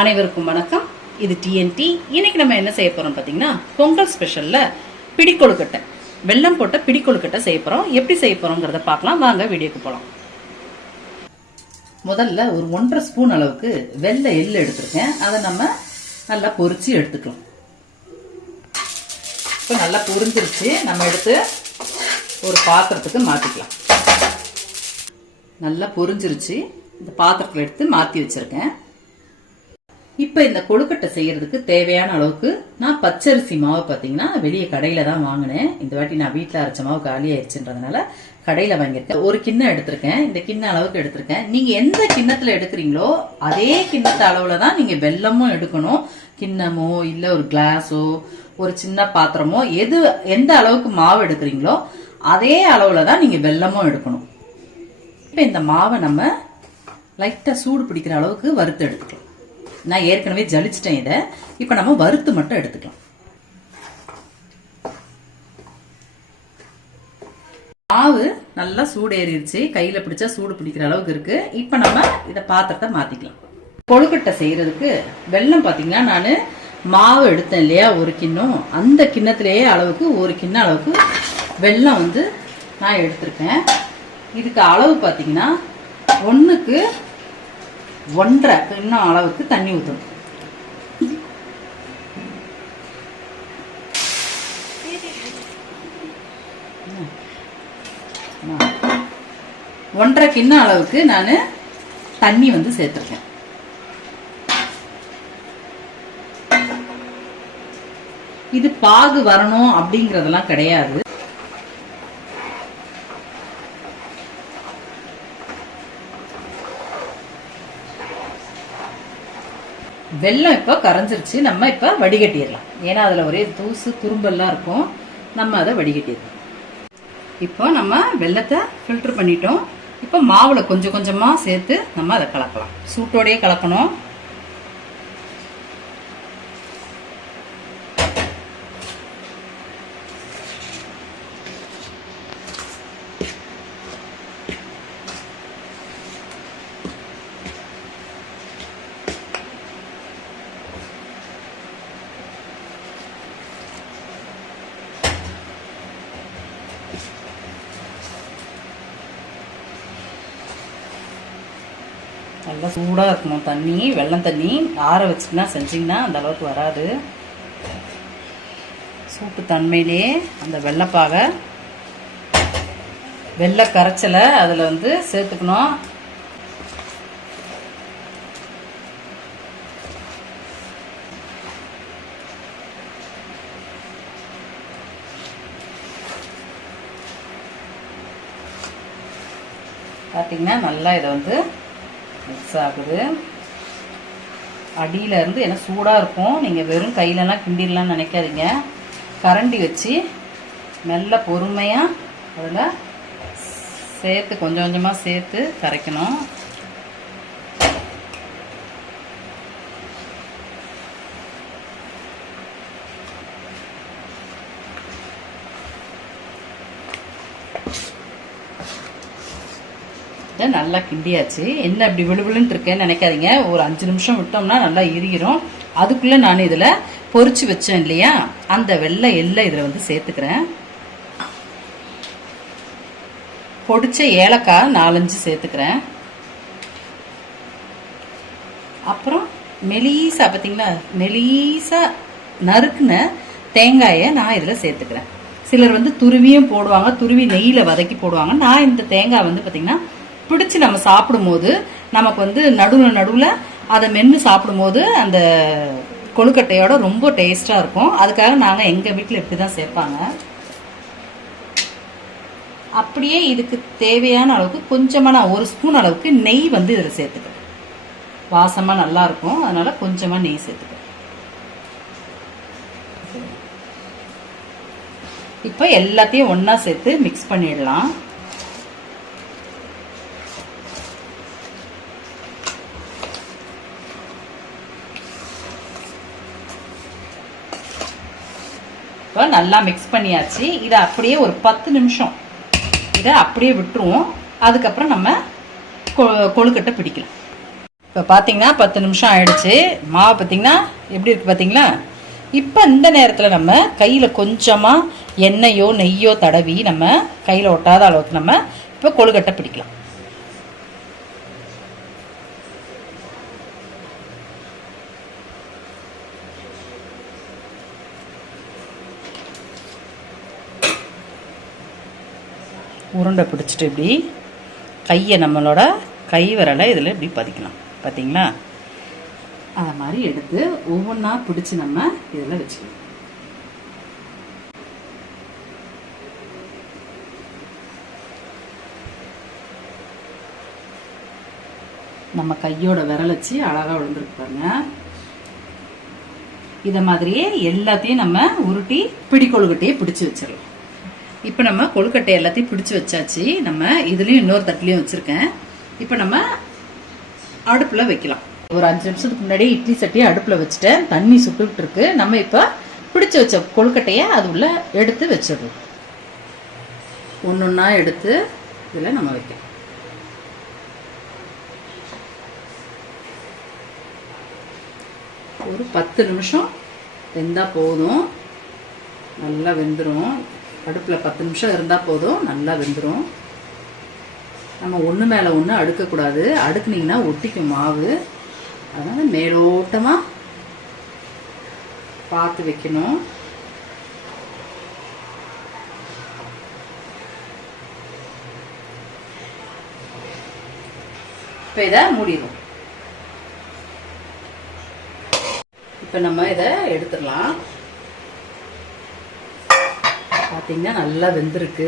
அனைவருக்கும் வணக்கம். இது டிஎன்டி இன்னைக்கு நம்ம என்ன செய்ய போறோம் பாத்தீங்கன்னா பொங்கல் ஸ்பெஷல்ல பிடிக்கொழுக்கட்டை வெல்லம் போட்ட பிடிக்கொழுக்கட்டை செய்ய போறோம். எப்படி செய்ய போறோங்கிறத பார்க்கலாம். வாங்க வீடியோக்கு போலாம். முதல்ல ஒரு ஒன்றரை ஸ்பூன் அளவுக்கு வெள்ளை எள்ளு எடுத்திருக்கேன். அதை நம்ம நல்லா பொறிச்சு எடுத்துக்கலாம். இப்போ நல்லா பொரிஞ்சிருச்சு. நம்ம எடுத்து ஒரு பாத்திரத்துக்கு மாற்றிக்கலாம் நல்லா பொரிஞ்சிருச்சு. இந்த பாத்திரத்தில் எடுத்து மாற்றி வச்சுருக்கேன். இப்போ இந்த கொழுக்கட்டை செய்யறதுக்கு தேவையான அளவுக்கு நான் பச்சரிசி மாவு பார்த்தீங்கன்னா வெளியே கடையில தான் வாங்கினேன். இந்த வாட்டி நான் வீட்டில் அரைச்ச மாவு காலி ஆயிடுச்சுன்றதுனால கடையில வாங்கியிருக்கேன். ஒரு கிண்ணம் எடுத்திருக்கேன். இந்த கிண்ண அளவுக்கு எடுத்திருக்கேன். நீங்க எந்த கிண்ணத்துல எடுக்கிறீங்களோ அதே கிண்ணத்து அளவுல தான் நீங்க வெல்லமும் எடுக்கணும். கிண்ணமோ இல்ல ஒரு கிளாஸோ ஒரு சின்ன பாத்திரமோ எது எந்த அளவுக்கு மாவு எடுக்கிறீங்களோ அதே அளவுல தான் நீங்க வெல்லமும் எடுக்கணும். இப்போ இந்த மாவை நம்ம லைட்டாக சூடு பிடிக்கிற அளவுக்கு வறுத்து எடுத்துக்கலாம். நான் ஏற்கனவே ஜலிச்சிட்டேன் இதை. இப்போ நம்ம வறுத்து மட்டும் எடுத்துக்கலாம். மாவு நல்லா சூடு ஏறிடுச்சு. கையில் பிடிச்சா சூடு பிடிக்கிற அளவுக்கு இருக்கு. இப்போ நம்ம இதை பாத்திரத்தை மாற்றிக்கலாம் கொழுக்கட்டை செய்கிறதுக்கு வெல்லம் பார்த்தீங்கன்னா நான் மாவு எடுத்தேன் இல்லையா ஒரு கிண்ணம் அந்த கிண்ணத்திலேயே அளவுக்கு ஒரு கிண்ணம் அளவுக்கு வெல்லம் வந்து நான் எடுத்திருக்கேன். இதுக்கு அளவு பார்த்தீங்கன்னா ஒன்றுக்கு ஒன்றரை இன்னும் அளவுக்கு தண்ணி ஊற்றணும் ஒன்றரை கிண்ண அளவுக்கு நான் தண்ணி வந்து சேர்த்துருக்கேன். இது பாகு வரணும் அப்படிங்கறதெல்லாம் கிடையாது. வெல்லம் இப்போ கரைஞ்சிருச்சு. நம்ம இப்போ வடிகட்டிடலாம். ஏன்னா அதில் ஒரே தூசு துரும்பெல்லாம் இருக்கும். நம்ம அதை வடிகட்டிடலாம். இப்போ நம்ம வெல்லத்தை ஃபில்டர் பண்ணிட்டோம். இப்போ மாவில் கொஞ்சம் கொஞ்சமாக சேர்த்து நம்ம அதை கலக்கலாம். சூட்டோடையே கலக்கணும். நல்லா சூடாக இருக்கணும். தண்ணி வெள்ளம் தண்ணி ஆற வச்சுட்டுனா செஞ்சிங்கன்னா அந்த அளவுக்கு வராது. சூட்டு தன்மையிலே அந்த வெள்ளைப்பாகை வெள்ளை கரைச்சலை அதில் வந்து சேர்த்துக்கணும். பார்த்தீங்கன்னா நல்லா இதை வந்து மிக்ஸ் ஆகுது. அடியில் இருந்து ஏன்னா சூடாக இருக்கும். நீங்கள் வெறும் கையிலலாம் கிண்டிடலாம்னு நினைக்காதீங்க. கரண்டி வச்சு நல்ல பொறுமையாக அதில் சேர்த்து கொஞ்சம் கொஞ்சமாக சேர்த்து கரைக்கணும். இதை நல்லா கிண்டியாச்சு. என்ன இப்படி விழுவிழுன்னு இருக்கேன்னு நினைக்காதீங்க. ஒரு அஞ்சு நிமிஷம் விட்டோம்னா நல்லா இறுகிரும் அதுக்குள்ளே நான் இதில் பொரிச்சு வச்சேன் இல்லையா? அந்த வெள்ளை எல்லை இதில் வந்து சேர்த்துக்கிறேன். பொடிச்ச ஏலக்காய் நாலஞ்சு சேர்த்துக்கிறேன். அப்புறம் மெலீசா பார்த்தீங்களா மெலீசா நறுக்குன தேங்காயை நான் இதில் சேர்த்துக்கிறேன். சிலர் வந்து துருவியும் போடுவாங்க துருவி நெய்யில் வதக்கி போடுவாங்க. நான் இந்த தேங்காய் வந்து பார்த்திங்கன்னா பிடிச்சி நம்ம சாப்பிடும்போது நமக்கு வந்து நடுவில் நடுவில் அதை மென்று சாப்பிடும்போது அந்த கொழுக்கட்டையோட ரொம்ப டேஸ்டாக இருக்கும். அதுக்காக நாங்கள் எங்கள் வீட்டில் இப்படி தான் சேர்ப்பாங்க. அப்படியே இதுக்கு தேவையான அளவுக்கு கொஞ்சமாக நான் ஒரு ஸ்பூன் அளவுக்கு நெய் வந்து இதில் சேர்த்துக்கிறேன் வாசமாக நல்லா இருக்கும். அதனால கொஞ்சமாக நெய் சேர்த்துக்கிறேன் இப்போ எல்லாத்தையும் ஒன்றா சேர்த்து மிக்ஸ் பண்ணிடலாம். இப்போ நல்லா மிக்ஸ் பண்ணியாச்சு. இதை அப்படியே ஒரு பத்து நிமிஷம் இதை அப்படியே விட்டுருவோம். அதுக்கப்புறம் நம்ம கொ கொழுக்கட்டை பிடிக்கலாம். இப்போ இப்போ பார்த்தீங்கன்னா பத்து நிமிஷம் ஆயிடுச்சு. மாவு பார்த்தீங்கன்னா எப்படி இருக்கு பார்த்தீங்களா இப்போ இந்த நேரத்தில் நம்ம கையில் கொஞ்சமாக எண்ணெயோ நெய்யோ தடவி நம்ம கையில் ஒட்டாத அளவுக்கு நம்ம இப்போ கொழுக்கட்டை பிடிக்கலாம். உருண்டை பிடிச்சிட்டு இப்படி கையை நம்மளோட கை விரலை இதில் இப்படி பதிக்கலாம் பார்த்தீங்களா அதை மாதிரி எடுத்து ஒவ்வொன்றா பிடிச்சி நம்ம இதில் வச்சுக்கணும். நம்ம கையோட விரல் வச்சு அழகாக விழுந்துருக்கு பாருங்க. இதை மாதிரியே எல்லாத்தையும் நம்ம உருட்டி பிடி பிடிச்சி வச்சிடலாம். இப்போ நம்ம கொழுக்கட்டை எல்லாத்தையும் பிடிச்சி வச்சாச்சு. நம்ம இதுலேயும் இன்னொரு தட்டிலையும் வச்சுருக்கேன். இப்போ நம்ம அடுப்பில் வைக்கலாம். ஒரு அஞ்சு நிமிஷத்துக்கு முன்னாடியே இட்லி சட்டியை அடுப்பில் வச்சுட்டேன். தண்ணி சுட்டுக்கிட்டு இருக்கு. நம்ம இப்போ பிடிச்சி வச்ச கொழுக்கட்டையை அது உள்ள எடுத்து வச்சிடுறோம். ஒன்று ஒன்றா எடுத்து இதில் நம்ம வைக்கலாம். ஒரு பத்து நிமிஷம் வெந்தால் போதும். நல்லா வெந்துடும் அடுப்பில் பத்து நிமிஷம் இருந்தால் போதும் நல்லா வெந்துடும் நம்ம ஒன்று மேலே ஒன்று அடுக்கக்கூடாது. அடுக்குனீங்கன்னா ஒட்டிக்கும் மாவு. அதனால் மேலோட்டமாக பார்த்து வைக்கணும். இப்போ இதை மூடிடுவோம். இப்போ நம்ம இதை எடுத்துடலாம். பார்த்தீங்கன்னா நல்லா வெந்திருக்கு.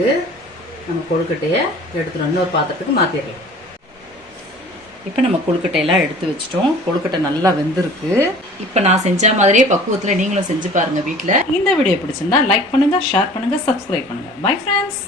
நம்ம கொழுக்கட்டையை எடுத்துடும் இன்னொரு பாத்திரத்துக்கு மாற்றிடலாம் இப்போ நம்ம கொழுக்கட்டையெல்லாம் எடுத்து வச்சிட்டோம். கொழுக்கட்டை நல்லா வெந்திருக்கு. இப்போ நான் செஞ்ச மாதிரியே பக்குவத்தில் நீங்களும் செஞ்சு பாருங்க வீட்டில் இந்த வீடியோ பிடிச்சிருந்தா லைக் பண்ணுங்க ஷேர் பண்ணுங்க சப்ஸ்கிரைப் பண்ணுங்க. Bye friends